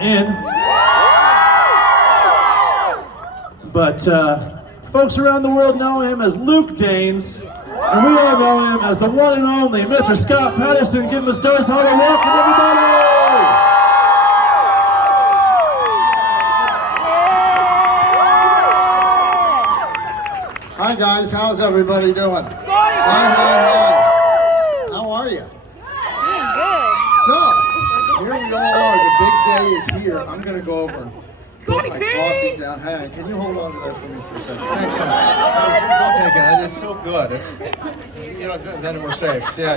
in. But folks around the world know him as Luke Danes, and we all know him as the one and only Mr. Scott Patterson. Give him a star sign and welcome everybody! Hi guys, how's everybody doing? Hi. How are you? Good. So, here we all are. The big day is here. I'm going to go over and put my coffee down. Hey, can you hold on to that for me for a second? Thanks so much. Don't take it. It's so good. Then we're safe. See, I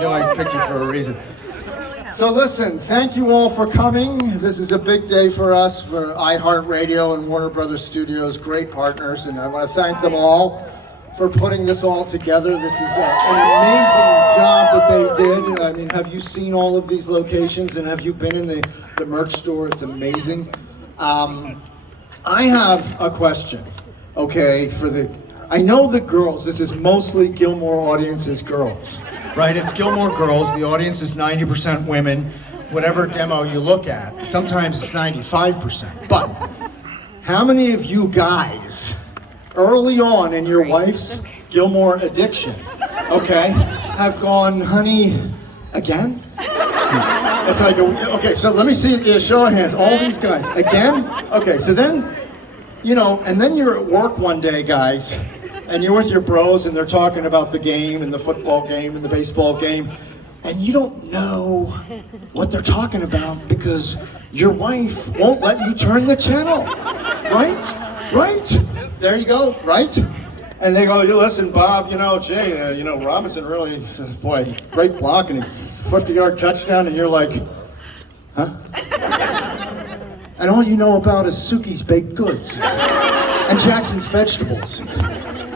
knew I picked you for a reason. So listen, thank you all for coming. This is a big day for us, for iHeartRadio and Warner Brothers Studios, great partners, and I want to thank them all for putting this all together. This is an amazing job that they did. I mean, have you seen all of these locations, and have you been in the merch store? It's amazing. I have a question, okay, I know the girls, this is mostly Gilmore audience is girls. Right, it's Gilmore girls, the audience is 90% women, whatever demo you look at, sometimes it's 95%. But how many of you guys, early on in your wife's Gilmore addiction, okay, have gone, honey, again? It's like, okay, so let me see a show of hands, all these guys, again? Okay, so then, and then you're at work one day, guys, and you're with your bros and they're talking about the game and the football game and the baseball game, and you don't know what they're talking about because your wife won't let you turn the channel, right? There you go, right? And they go, listen, Bob, Jay, Robinson really, boy, great block and a 50-yard touchdown, and you're like, huh? And all you know about is Suki's baked goods and Jackson's vegetables.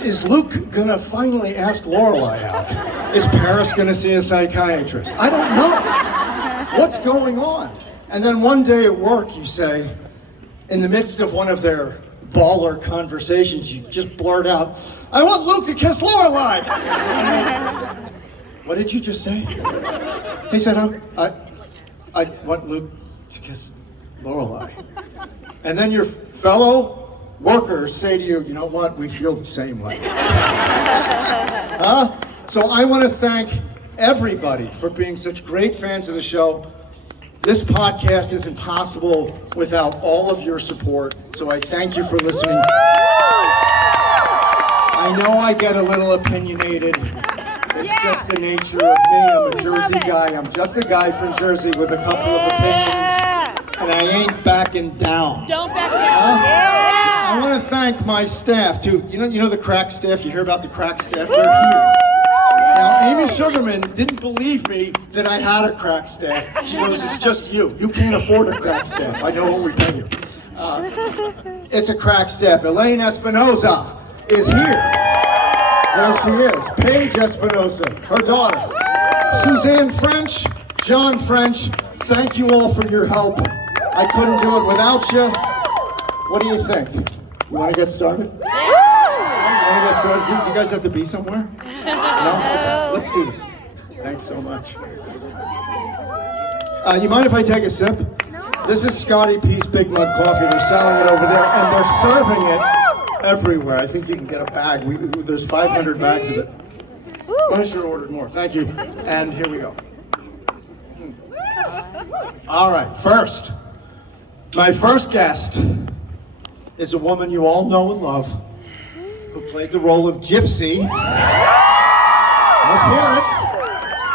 Is Luke gonna finally ask Lorelai out? Is Paris gonna see a psychiatrist? I don't know. What's going on? And then one day at work, you say, in the midst of one of their baller conversations, you just blurt out, I want Luke to kiss Lorelai! What did you just say? He said, I want Luke to kiss Lorelai. And then your fellow workers say to you, you know what, we feel the same way. So I want to thank everybody for being such great fans of the show. This podcast isn't possible without all of your support, so I thank you for listening. I know I get a little opinionated. It's just the nature of me. I'm a Jersey guy. I'm just a guy from Jersey with a couple of opinions, and I ain't backing down. Don't back down. I want to thank my staff too. You know the crack staff. You hear about the crack staff? They're here. Now, Amy Sugarman didn't believe me that I had a crack staff. She goes, "It's just you. You can't afford a crack staff. I know what we pay you." It's a crack staff. Elaine Espinoza is here. There she is. Paige Espinoza, her daughter. Suzanne French, John French. Thank you all for your help. I couldn't do it without you. What do you think? You want to get started? Do you guys have to be somewhere? No? Okay. Let's do this. Thanks so much. You mind if I take a sip? This is Scotty P's Big Mug Coffee. They're selling it over there, and they're serving it everywhere. I think you can get a bag. There's 500 bags of it. I should have ordered more. Thank you. And here we go. All right, my first guest is a woman you all know and love, who played the role of Gypsy.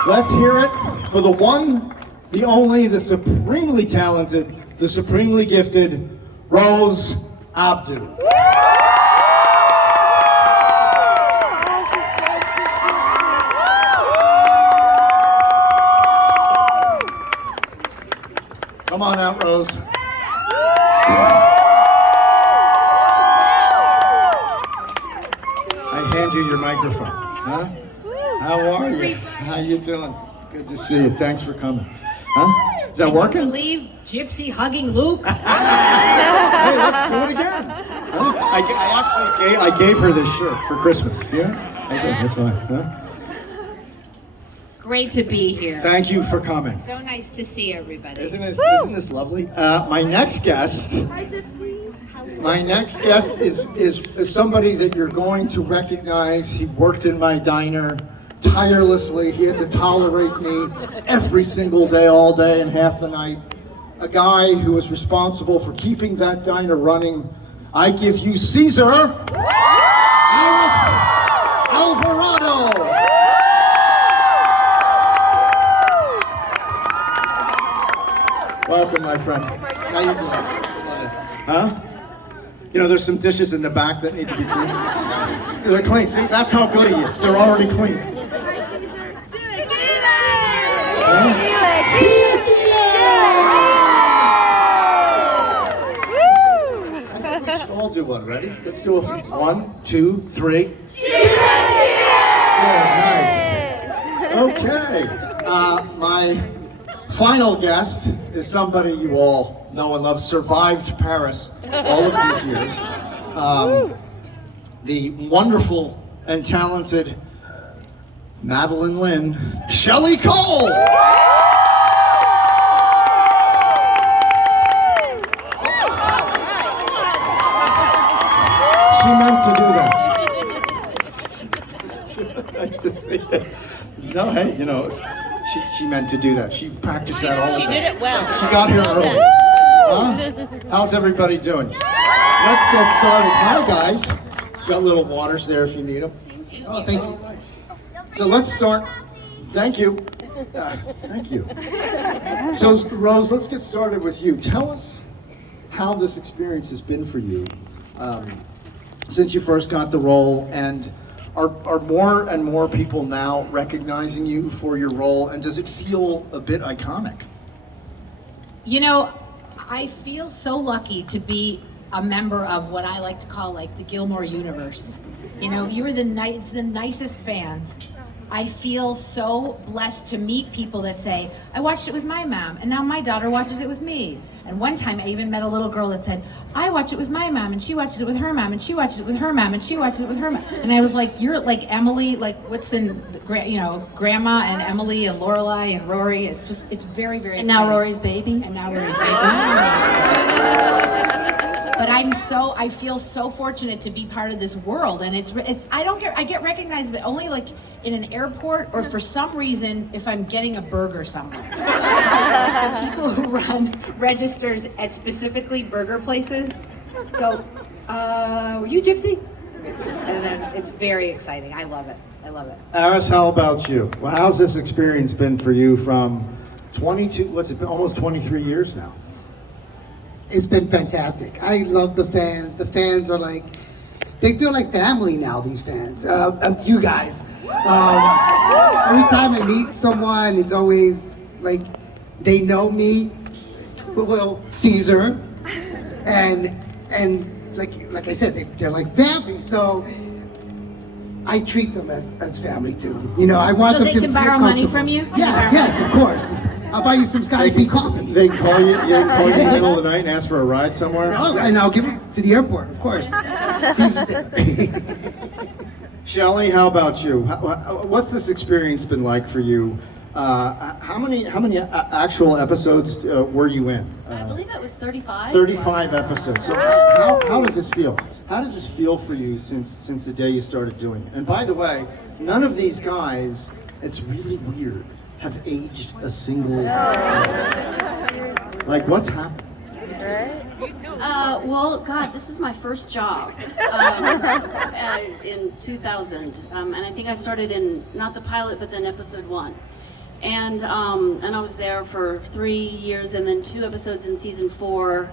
Let's hear it for the one, the only, the supremely talented, the supremely gifted Rose Abdoo. Come on out, Rose. I hand you your microphone. Huh? How are you? How you doing? Good to see you. Thanks for coming. Huh? Is that working? Can you believe Gypsy hugging Luke? Hey, let's do it again. Huh? I gave her this shirt for Christmas. Yeah? I did. That's fine. Huh? Great to be here. Thank you for coming. So nice to see everybody. Isn't this lovely? My next guest is somebody that you're going to recognize. He worked in my diner tirelessly. He had to tolerate me every single day, all day and half the night. A guy who was responsible for keeping that diner running. I give you Caesar Alvarado. Welcome, my friend. How you doing? Huh? You know, there's some dishes in the back that need to be cleaned. They're clean. See, that's how good he is. They're already clean. I think we should all do one. Ready? Let's do it. 1, 2, 3. Nice. Okay. My final guest is somebody you all know and love. Survived Paris all of these years. The wonderful and talented Madeline Lynn, Shelley Cole. She meant to do that. Nice to see you. No, hey, you know, she meant to do that. She practiced that all the time. She did it well. She got here early. Huh? How's everybody doing? Let's get started. Hi, guys. Got little waters there if you need them. Oh, thank you. So let's start. Thank you. Thank you. So, Rose, let's get started with you. Tell us how this experience has been for you since you first got the role, and are more and more people now recognizing you for your role, and does it feel a bit iconic? You know, I feel so lucky to be a member of what I like to call like the Gilmore universe. You know, you're the nicest fans. I feel so blessed to meet people that say, I watched it with my mom, and now my daughter watches it with me. And one time I even met a little girl that said, I watch it with my mom, and she watches it with her mom, and she watches it with her mom, and she watches it with her mom. And I was like, you're like Emily, like what's the, you know, Grandma and Emily and Lorelai and Rory. It's just, it's very, very And now exciting. Rory's baby. And now Rory's baby. But I feel so fortunate to be part of this world, and I get recognized, but only like in an airport or for some reason if I'm getting a burger somewhere. The people who run registers at specifically burger places go, were you Gypsy? And then it's very exciting. I love it. I love it. Aris, how about you? Well, how's this experience been for you from 22, what's it been, almost 23 years now? It's been fantastic. I love the fans. The fans are like, they feel like family now, these fans. You guys. Every time I meet someone, it's always like, they know me, well, Caesar, and like I said, they're like family, so I treat them as family too. You know, I want So them they to can feel borrow money comfortable. from you? Yes, of course. I'll buy you some Scotty B coffee. They call you in the middle of the night and ask for a ride somewhere? Oh, and I'll give it to the airport, of course. Caesar's there. Shelley, how about you? What's this experience been like for you? How many actual episodes were you in? I believe it was 35. 35 episodes. So how does this feel? How does this feel for you since the day you started doing it? And by the way, none of these guys, it's really weird, have aged a single. Like, what's happened? Well, God, this is my first job in 2000, and I think I started in not the pilot, but then episode 1, and I was there for 3 years, and then 2 episodes in season 4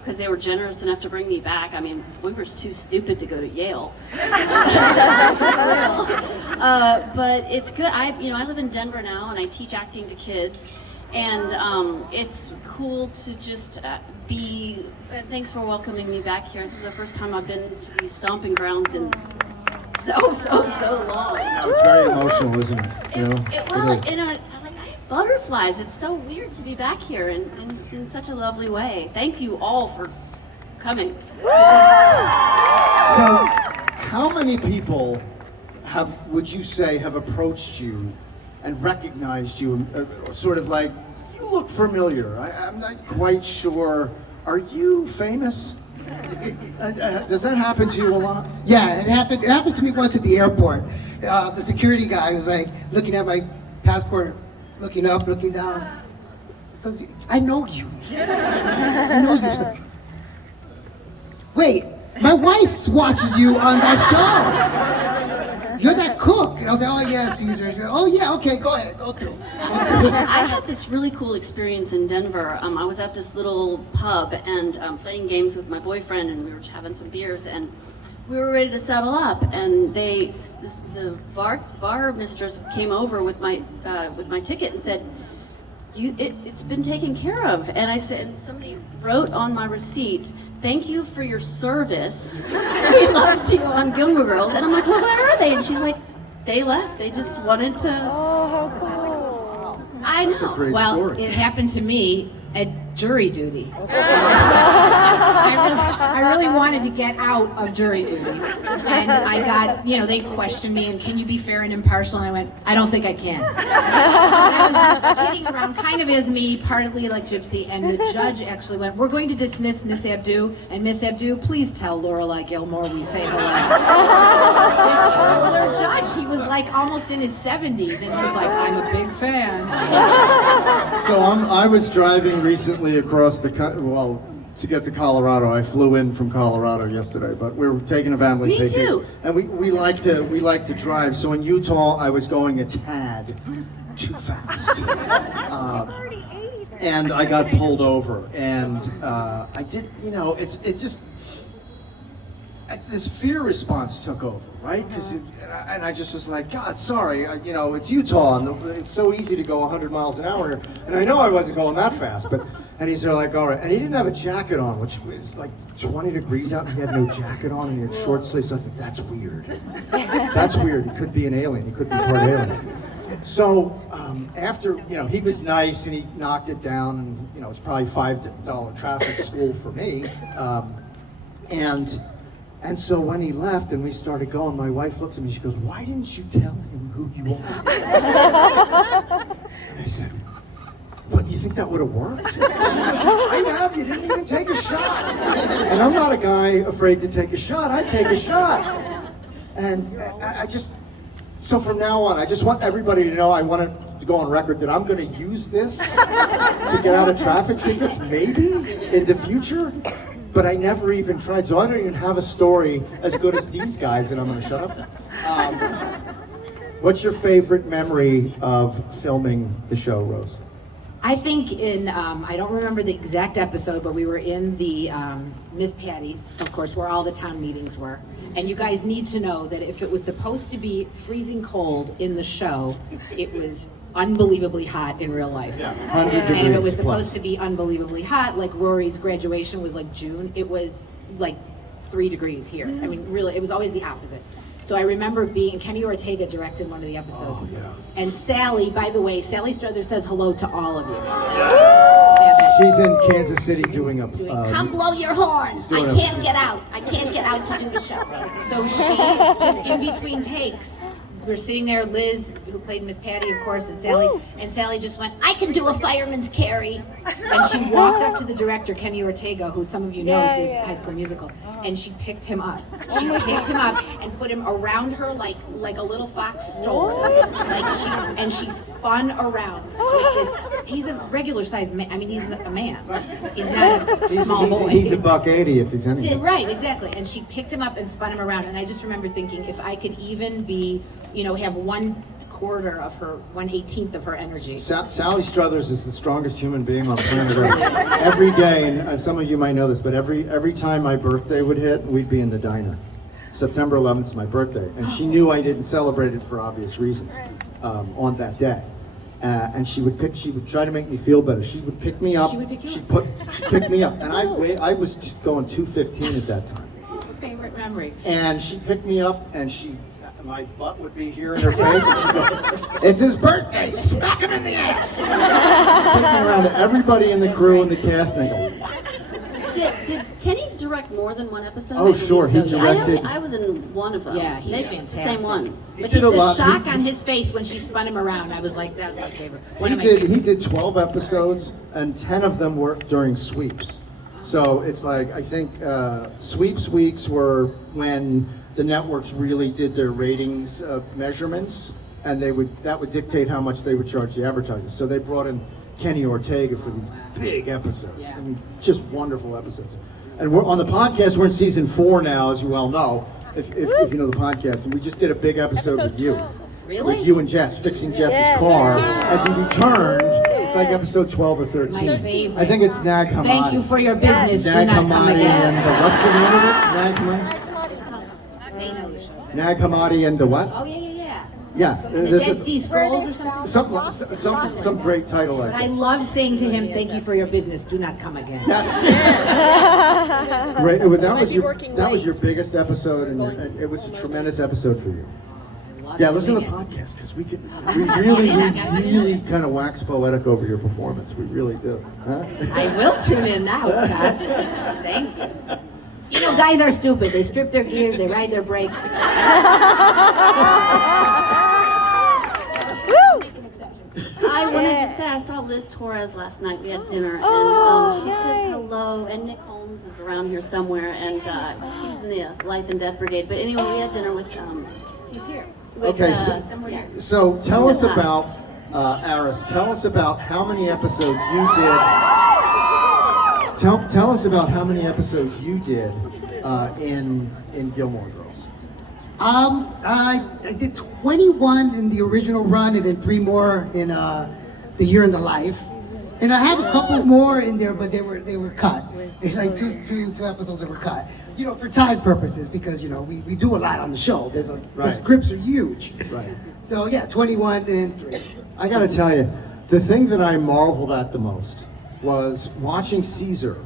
because they were generous enough to bring me back. I mean, we were too stupid to go to Yale, but it's good. I live in Denver now, and I teach acting to kids. And it's cool to just be, thanks for welcoming me back here. This is the first time I've been to these stomping grounds in so long. It's very emotional, isn't it? You know, I have butterflies. It's so weird to be back here in such a lovely way. Thank you all for coming. So, how many people would you say, have approached you and recognized you, sort of like, you look familiar. I'm not quite sure. Are you famous? Does that happen to you a lot? Yeah, it happened. It happened to me once at the airport. The security guy was like looking at my passport, looking up, looking down. Because I know you. I know you. Wait, my wife watches you on that show. You're that cook. And I was like, oh yeah, Caesar. Said, oh yeah, okay, go ahead, go through. I had this really cool experience in Denver. I was at this little pub and playing games with my boyfriend, and we were having some beers, and we were ready to settle up. And the bar mistress came over with my ticket and said, it's been taken care of. And I said, somebody wrote on my receipt, thank you for your service. We loved you on Gilmore Girls. And I'm like, well, where are they? And she's like, they left. They just wanted to. Oh, how cool. I know. That's a great Well, story. it happened to me at jury duty. I really wanted to get out of jury duty. And I got, they questioned me, and can you be fair and impartial? And I went, I don't think I can. I was just kidding around, kind of as me, partly like Gypsy, and the judge actually went, we're going to dismiss Miss Abdu, and Miss Abdu, please tell Lorelai Gilmore we say hello. This older judge, he was like almost in his 70s, and he was like, I'm a big fan. So I was driving recently across to get to Colorado. I flew in from Colorado yesterday, but we were taking a family Me vacation. too. And we like to drive. So in Utah, I was going a tad too fast. And I got pulled over, and I did, this fear response took over, right? Because and I just was like, God, sorry, it's Utah, and it's so easy to go 100 miles an hour here. And I know I wasn't going that fast, and he's there like, all right. And he didn't have a jacket on, which was like 20 degrees out, and he had no jacket on, and he had short sleeves. So I thought, that's weird. That's weird. He could be an alien. He could be part alien. So after, he was nice, and he knocked it down, and, it's probably $5 traffic school for me. And so when he left and we started going, my wife looked at me, she goes, why didn't you tell him who you are? And I said, what, you think that would have worked? She goes, I have, you didn't even take a shot. And I'm not a guy afraid to take a shot, I take a shot. And so from now on, I just want everybody to know, I want to go on record that I'm gonna use this to get out of traffic tickets, maybe, in the future. But I never even tried, so I don't even have a story as good as these guys, and I'm gonna shut up. What's your favorite memory of filming the show, Rose? I think I don't remember the exact episode, but we were in the Miss Patty's, of course, where all the town meetings were. And you guys need to know that if it was supposed to be freezing cold in the show, it was unbelievably hot in real life. Yeah, 100 degrees. And if it was supposed plus to be unbelievably hot, like Rory's graduation was like June, it was like 3 degrees here. I mean, really, it was always the opposite. So I remember Kenny Ortega directed one of the episodes. Oh, yeah. And Sally, by the way, Sally Struthers says hello to all of you. She's in Kansas City doing a... Come blow your horn. I doing can't get out. I can't get out to do the show. So she, just in between takes, we're sitting there, Liz, who played Miss Patty, of course, and Sally just went, I can do a fireman's carry. And she walked up to the director, Kenny Ortega, who some of you know did High School Musical, and she picked him up. She picked him up and put him around her like a little fox stole. And she spun around like this. He's a regular sized man. I mean, he's a man. He's not a small boy. He's $180 if he's anything. Right, exactly. And she picked him up and spun him around. And I just remember thinking, if I could even be, have 1/4 of her, 1/18 of her energy. Sally Struthers is the strongest human being on planet Earth. Every day, and some of you might know this, but every time my birthday would hit, we'd be in the diner. September 11th is my birthday, and she knew I didn't celebrate it for obvious reasons on that day. And she would try to make me feel better. She would pick me up. She would pick you She'd pick me up, and I was going 215 at that time. Favorite memory. And she picked me up, and my butt would be here in her face, and she'd go, it's his birthday, smack him in the ass. Take me around to everybody in the crew and the cast, and they go, Did Kenny direct more than one episode? Oh, I believe sure, he so, yeah. directed- I was in one of them. Yeah, he's Maybe it's fantastic. the same one. He But did a the lot. shock He- on his face when she spun him around, I was like, that was my favorite. One He of my did. favorites. He did 12 episodes, and 10 of them were during sweeps. So it's like I think sweeps weeks were when the networks really did their ratings measurements, and that would dictate how much they would charge the advertisers. So they brought in Kenny Ortega for these big episodes. Yeah. I mean, just wonderful episodes. And we're on the podcast. We're in season 4 now, as you well know, if you know the podcast. And we just did a big episode with you. Really? With you and Jess, fixing Jess's car as he returned. It's like episode 12 or 13. My favorite. I think it's Nag Hammadi. Thank you for your business. Do Nag not come Hammadi again. and the, what's the name of it? Nag Hammadi? They know the show. Nag Hammadi and the what? Oh, yeah. Yeah. The Dead Sea Scrolls or something? Some great title like But I that. love saying to him, thank you for your business. Do not come again. Yes. Great. That was your biggest episode, and it was a tremendous episode for you. Love Yeah, listen to doing the it. podcast because we really kind of wax poetic over your performance. We really do. Huh? I will tune in now, Scott. Thank you. You know, guys are stupid. They strip their gears, they ride their brakes. Make an exception. I wanted to say I saw Liz Torres last night. We had dinner, and she says hello. And Nick Holmes is around here somewhere, and he's in the Life and Death Brigade. But anyway, we had dinner with He's here. Okay, somewhere here. So tell us Hi. about Aris. Tell us about how many episodes you did. Tell us about how many episodes you did in Gilmore Girls. I did 21 in the original run, and then 3 more in the Year in the Life. And I have a couple more in there, but they were cut. It's like two episodes that were cut. You know, for time purposes, because you know we do a lot on the show. The Right. scripts are huge. Right. So yeah, 21 and 3. I gotta tell you, the thing that I marveled at the most was watching Caesar,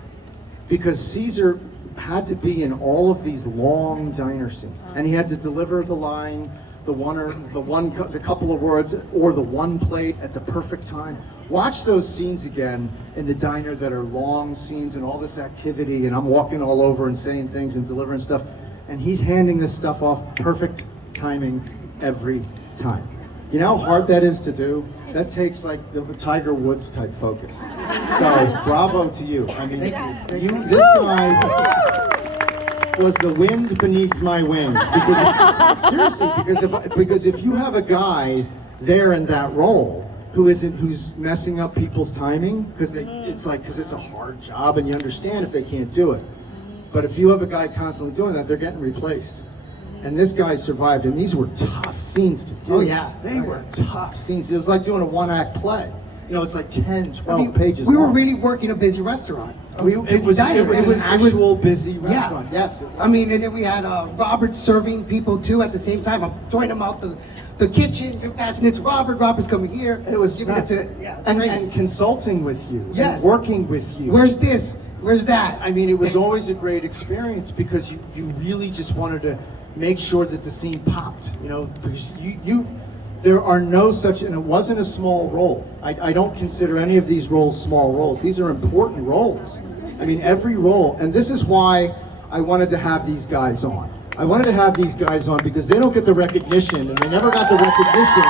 because Caesar had to be in all of these long diner scenes, and he had to deliver the line, the couple of words, or the one plate at the perfect time. Watch those scenes again in the diner that are long scenes and all this activity, and I'm walking all over and saying things and delivering stuff, and he's handing this stuff off perfect timing every time. You know how hard that is to do? That takes like the Tiger Woods type focus. So bravo to you. I mean, this guy was the wind beneath my wings. Because seriously, because if you have a guy there in that role who's messing up people's timing, because it's a hard job and you understand if they can't do it. But if you have a guy constantly doing that, they're getting replaced. And this guy survived, and these were tough scenes to do. Oh, yeah. They were tough scenes. It was like doing a one-act play. You know, it's like 10, 12 I mean, pages we were long. really working a busy restaurant. It was an actual busy restaurant. Yes. it was. I mean, and then we had Robert serving people too at the same time. I'm throwing them out the kitchen. You're passing it to Robert. Robert's coming here. It was giving nuts. it to yeah. It's and, crazy. and consulting with you, Yes. and working with you. Where's this? Where's that? I mean, it was always a great experience because you really just wanted to make sure that the scene popped, you know, because there are no such, and it wasn't a small role. I don't consider any of these roles small roles. These are important roles. I mean, every role, and this is why I wanted to have these guys on. I wanted to have these guys on because they don't get the recognition, and they never got the recognition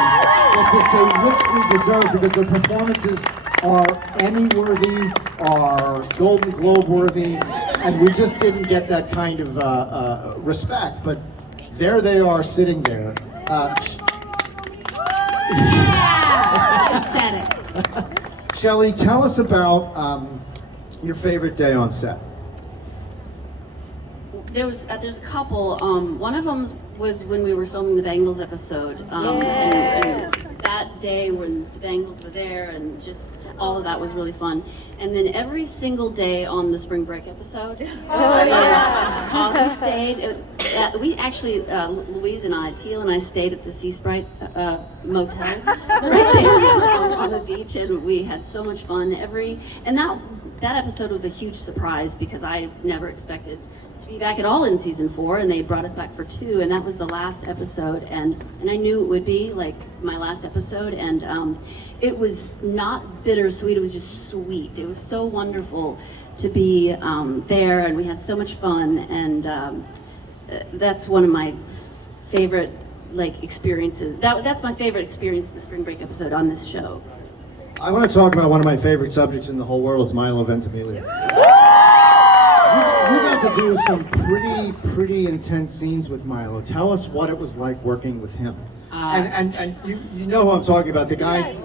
that they so richly deserve, because their performances are Emmy-worthy, are Golden Globe-worthy, and we just didn't get that kind of respect. But there they are sitting there. Yeah! You said it. Shelley, tell us about your favorite day on set. There's a couple. One of them was when we were filming the Bengals episode, and that day when the Bengals were there, and just all of that was really fun. And then every single day on the spring break episode, we stayed. We actually, Louise and Teal and I stayed at the Sea Sprite motel right there on the beach, and we had so much fun. And that episode was a huge surprise because I never expected to be back at all in season 4, and they brought us back for 2, and that was the last episode, and I knew it would be like my last episode, and it was not bittersweet, it was just sweet. It was so wonderful to be there, and we had so much fun, and that's one of my favorite experiences. That's my favorite experience, the spring break episode on this show. I want to talk about one of my favorite subjects in the whole world is Milo Ventimiglia. You got to do some pretty intense scenes with Milo. Tell us what it was like working with him. And you know who I'm talking about. The guy, it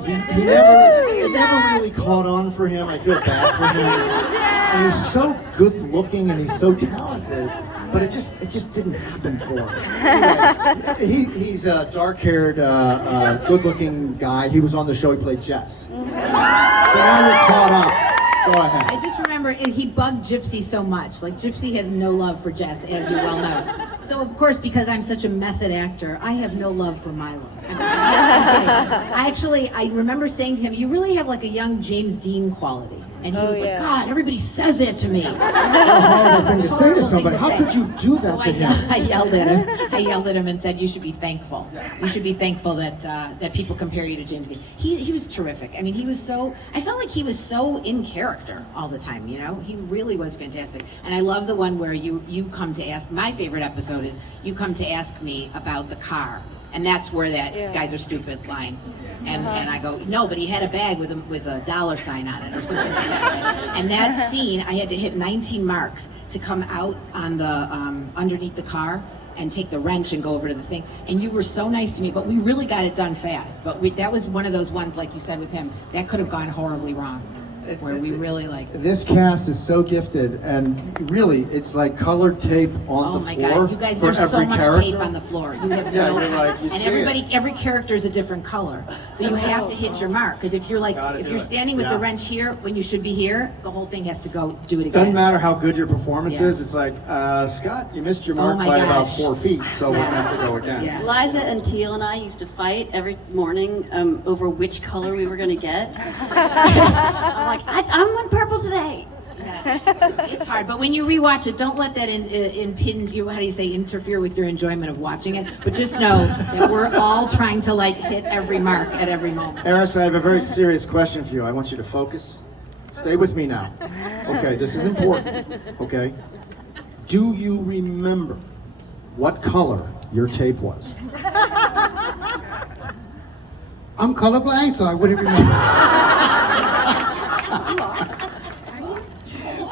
never really caught on for him. I feel bad for him. And he's so good looking and he's so talented, but it just didn't happen for him. Anyway, he's a dark-haired, good-looking guy. He was on the show. He played Jess. So now you're caught up. Go ahead. I just remember he bugged Gypsy so much. Like, Gypsy has no love for Jess, as you well know. So, of course, because I'm such a method actor, I have no love for Milo. I remember saying to him, you really have like a young James Dean quality. And he was like, God, everybody says that to me. What a horrible thing to say to somebody. How could you do that to him? I yelled at him. I yelled at him and said, you should be thankful. You should be thankful that people compare you to James Dean. He was terrific. I mean, I felt like he was so in character all the time, you know? He really was fantastic. And I love the one where you come to ask, my favorite episode is, you come to ask me about the car. And that's where that guys are stupid line. And I go, no, but he had a bag with a dollar sign on it or something like that. And that scene, I had to hit 19 marks to come out on the underneath the car and take the wrench and go over to the thing. And you were so nice to me, but we really got it done fast. But that was one of those ones, like you said with him, that could have gone horribly wrong. Where we really This cast is so gifted, and really, it's like colored tape on the floor. Oh my God, you guys, there's so much tape on the floor. You have no idea. And every character is a different color. So you have to hit your mark. Because if you're standing with the wrench here when you should be here, the whole thing has to go do it again. Doesn't matter how good your performance is, it's like, Scott, you missed your mark by about 4 feet, so we're gonna have to go again. Yeah. Liza and Teal and I used to fight every morning over which color we were gonna get. I'm like, I'm on purple today. Yeah. It's hard, but when you rewatch it, don't let that impinge you. How do you say, interfere with your enjoyment of watching it? But just know that we're all trying to hit every mark at every moment. Eris, I have a very serious question for you. I want you to focus. Stay with me now. Okay, this is important. Okay, do you remember what color your tape was? I'm colorblind, so I wouldn't remember.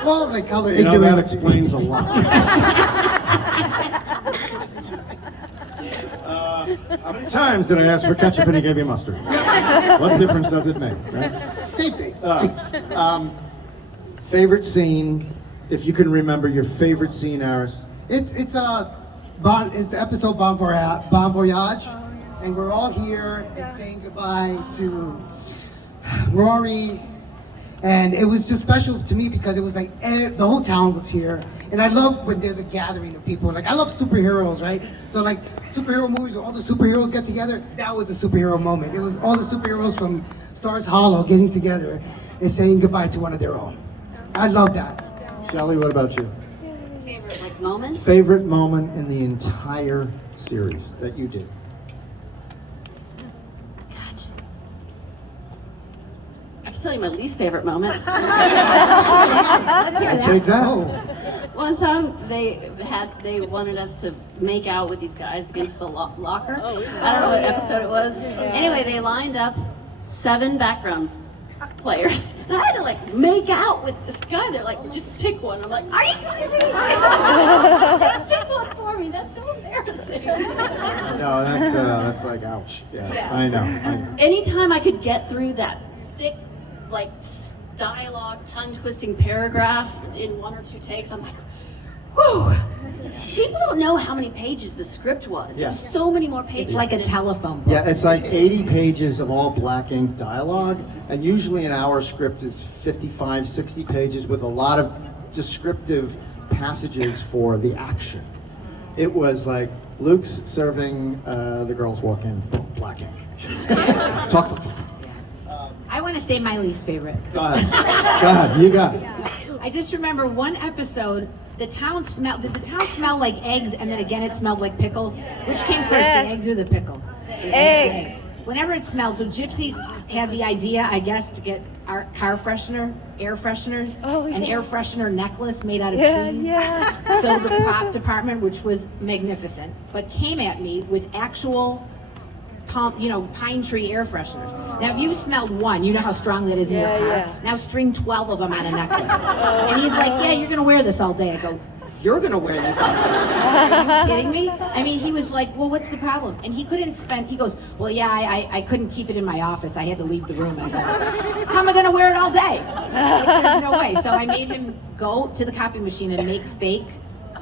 Well, like color ignorant. That explains a lot. How many times did I ask for ketchup and he gave me mustard? What difference does it make, right? Same thing. Favorite scene, if you can remember your favorite scene, Eris. It's the episode Bon Voyage, and we're all here and saying goodbye to Rory. And it was just special to me because it was like the whole town was here. And I love when there's a gathering of people. Like, I love superheroes, right? So like superhero movies where all the superheroes get together, that was a superhero moment. It was all the superheroes from Stars Hollow getting together and saying goodbye to one of their own. I love that. Shelley, what about you? Favorite moment? Favorite moment in the entire series that you did? I can tell you my least favorite moment. Let's hear that. Take that. One time they wanted us to make out with these guys against the locker. I don't know what episode it was. Anyway, they lined up 7 background players. And I had to make out with this guy. They're like, just pick one. I'm like, are you kidding me? Just pick one for me. That's so embarrassing. No, that's like ouch. Yeah. I know. Anytime I could get through that thick, dialogue, tongue-twisting paragraph in 1 or 2 takes, I'm like, whew. People don't know how many pages the script was. Yeah. There's so many more pages. It's like a telephone book. Yeah, it's like 80 pages of all black ink dialogue, and usually an hour script is 55, 60 pages with a lot of descriptive passages for the action. It was like Luke's serving, the girls walk in, black ink. Talk. I want to say my least favorite. Go ahead, you got it. I just remember one episode, did the town smell like eggs, and then again it smelled like pickles? Which came first, the eggs or the pickles? Eggs. Whenever it smelled, so Gypsy had the idea, I guess, to get our car freshener, air fresheners, Oh, an yeah. air freshener necklace made out of Yeah, trees. yeah. So the prop department, which was magnificent, but came at me with actual pine tree air fresheners. Now, if you smelled one, you know how strong that is in Yeah, your car. yeah. Now string 12 of them on a necklace. And he's like, yeah, you're gonna wear this all day. I go, you're gonna wear this all day. Are you kidding me? I mean, he was like, well, what's the problem? And he couldn't spend, he goes, well, yeah, I couldn't keep it in my office. I had to leave the room. And I go, how am I gonna wear it all day? Like, there's no way. So I made him go to the copy machine and make fake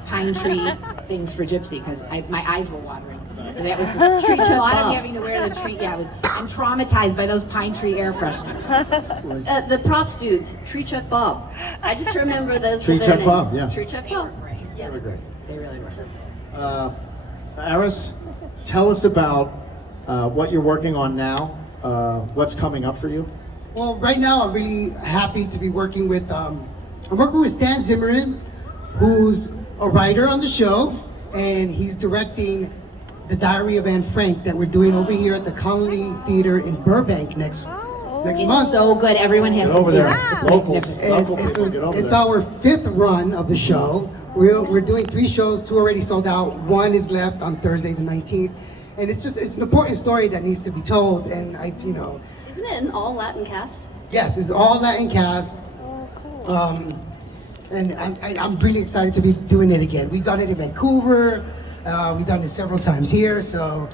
pine tree things for Gypsy because my eyes were watering. So that was just tree thought of having to wear the tree. Yeah, I'm traumatized by those pine tree air fresheners. The props dudes, Tree Chuck Bob. I just remember those. Tree were their Chuck Bob, names. yeah. Tree Chuck Bob. They were great. They really were. Aris, tell us about what you're working on now. What's coming up for you? Well, right now I'm really happy to be working with I'm working with Stan Zimmerman, who's a writer on the show, and he's directing The Diary of Anne Frank that we're doing over here at the Colony Theater in Burbank next It's month. so good. Everyone has Get to over see there. this. It's Locals. magnificent. Local And people, get over it's there. our 5th run of the show. We're doing 3 shows, 2 already sold out, 1 is left on Thursday the 19th. And it's an important story that needs to be told. And Isn't it an all Latin cast? yes, it's all Latin cast. Oh, cool. And I'm really excited to be doing it again. We've done it in Vancouver. We've done it several times here. So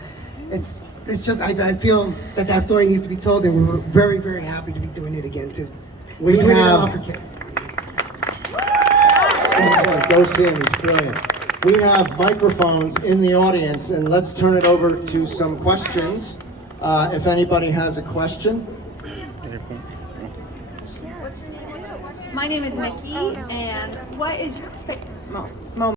it's just, I feel that story needs to be told, and we're very, very happy to be doing it again too. We We're doing it a have- lot for kids. Excellent. Go see him. He's brilliant. We have microphones in the audience, and let's turn it over to some questions. If anybody has a question. My name is Nikki, and what is your favorite moment